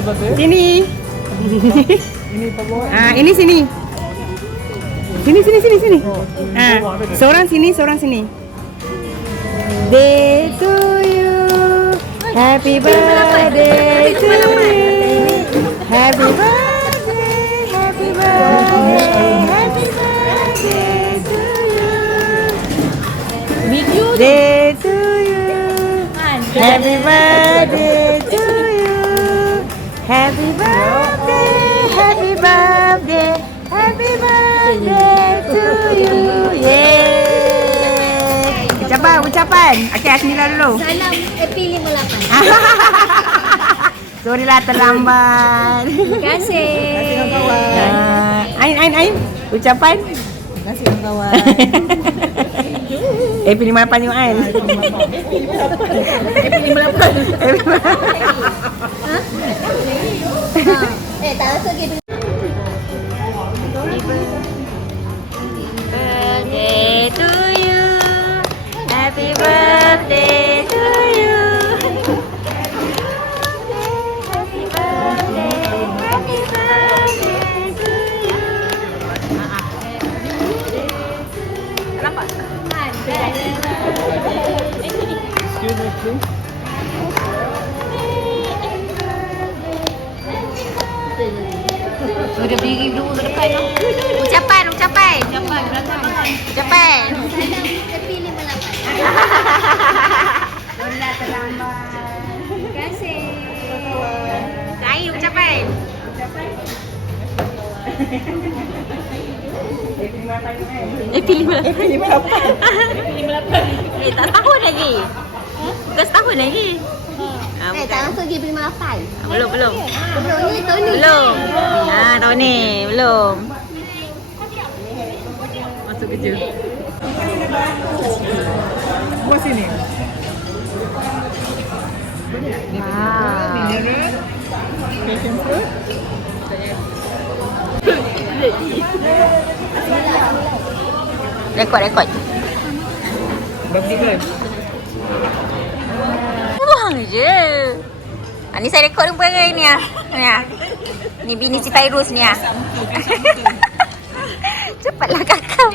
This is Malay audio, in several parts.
Sini. Ini Pak Boy. Ini sini. Sini. Seorang sini. Day to you. Happy birthday to you. Happy birthday. Happy birthday to you. Day to you. Happy birthday to you. Happy birthday to you. Yeay. Ucapan. Okey, Asmila dulu. Salam Happy 58. Sorry lah terlambat. Terima kasih. Ain. Ucapan. Terima kasih kawan. Happy 58 you Ain. Happy 58. Tak rasa gitu. Birthday to you. Happy birthday to you. Happy birthday to you. Kenapa? Excuse me please. Sudah berdiri dulu ke depan. Ucapan. Salam Ucapan. Happy 58. Sudah terlambat. Terima kasih. Ain ucapan. Happy 58. Tak setahun lagi. Bukan setahun lagi. Tak rasa Happy 58. Belum. Belum ni tahun ni. Belum. Tahun ni belum. Masuk kerja. Buat sini. Mineral. Passion fruit. Rekod. Birthday girl. Buang je. Ni saya rekod pun hari ni ah. Ni bini si Tairus ni ah. Cepatlah kakak.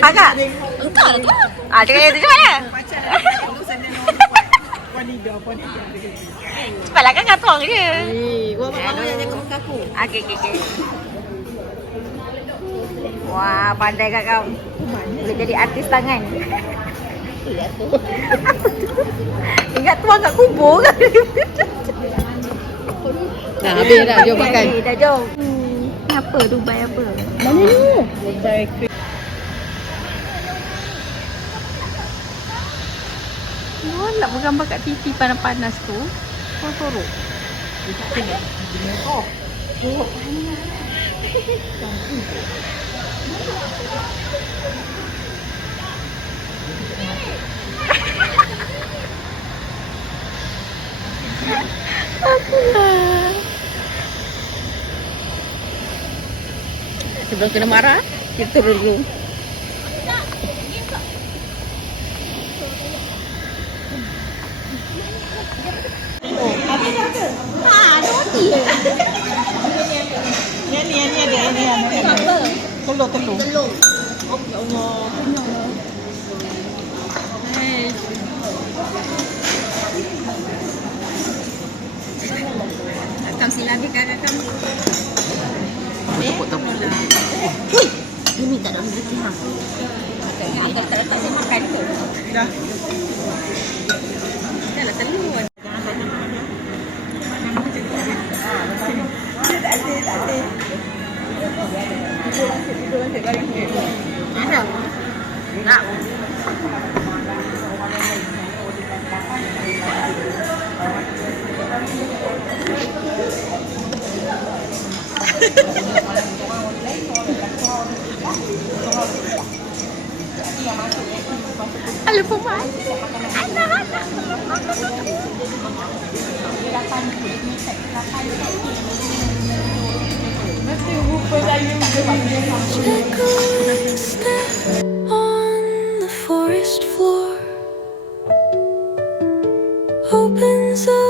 Akak. Engkau lah tu. Cakap tu mana? Cepatlah kakak tuang je. Gua makan yang jaga muka aku. Okey. Wah, pandai kakak. Boleh jadi artis tangan. Ingat tuang kat kubur kan? Dah habis dah, jom makan. Dah jom. Ni apa? Dubai apa? Mana ni? Dubai cream. Oh, nak bergambar kat TV panas-panas tu. Sorok. Oh. Sebelum kena marah, kita dulu. Ada roti. Ni ada. Telur. Telur. Oh, ya Allah. Akam silabi kakak kamu. Tepuk-tepuk. Ini tak ada rezeki hang. Agak tak letak saya makan tu. Dah. Dah lah telur. Ada. Tak. Halo pemain. Anak. On the forest opens up.